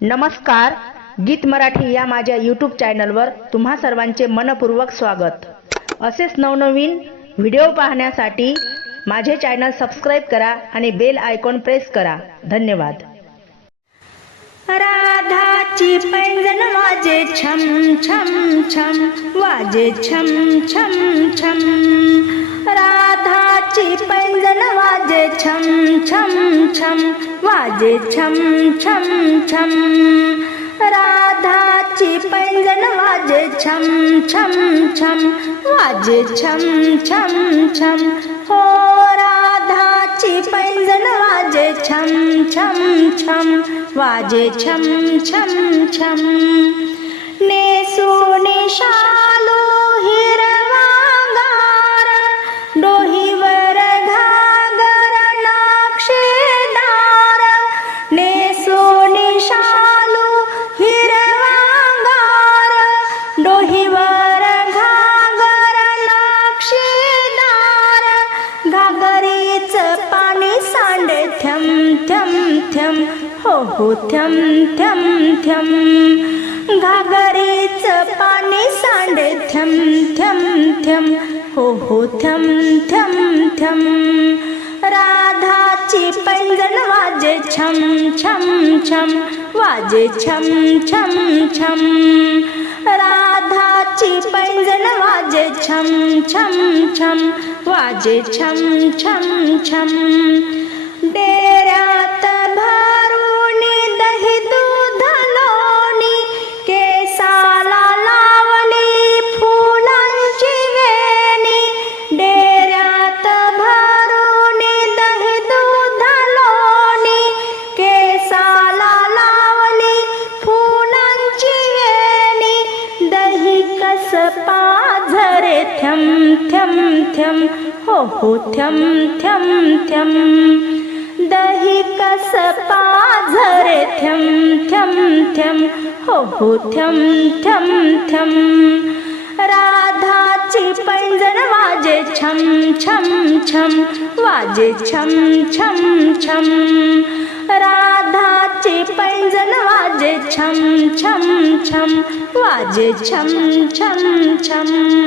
नमस्कार गीत मराठी या माझ्या यूट्यूब चॅनलवर तुम्हा सर्वांचे मनपूर्वक स्वागत. असेच नवनवीन व्हिडिओ पाहण्यासाठी माझे चॅनल सबस्क्राईब करा आणि बेल आयकॉन प्रेस करा. धन्यवाद. राधाची पैंजण वाजे छम छम छम वाजे छम छम छम. राधाची पैंजण वाजे छम छम छम वाजे छम छम छम. राधाची पैंजण वाजे छम छम छम. वाजे छम छम छम. हो राधाची पैंजण वाजे छम छम छम. वाजे छम छम छम. हो हो थ्यम थ्यम थ्यम. घागरीच पाणी सांडे थ्यम थ्यम थ्यम. हो हो थ्यम थ्यम थ्यम. राधाची पैंजण वाजे छम छम छम. वाजे छम छम छम. राधाची पैंजण वाजे छम छम छम. वाजे छम छम छम. पाझरे थ्यम थ्यम थ्यम हो हो थ्यम थ्यम थ्यम. दही कस पाझरे थ्यम थ्यम थ्यम हो हो थ्यम थ्यम थ्यम. राधाची पैंजण वाजे छम छम छम वाजे छम छम छम. राधाची पैंजण वाजे छम छम छम वाजे छम छम छम.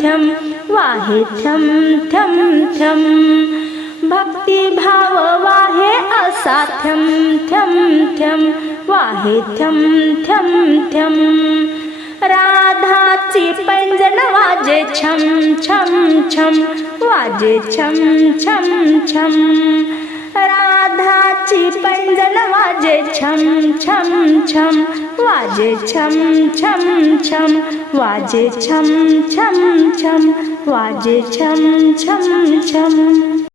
थम वाहे थम थम थ्यम भक्तिभाव वाहे असा थम थम थम। वाहे थम थम थम। राधाची पंजन वाजे छम छम छम। वाजे छम छम छम। छम छम छम वाजे छम छम छम वाजे छम छम छम वाजे छम छम छम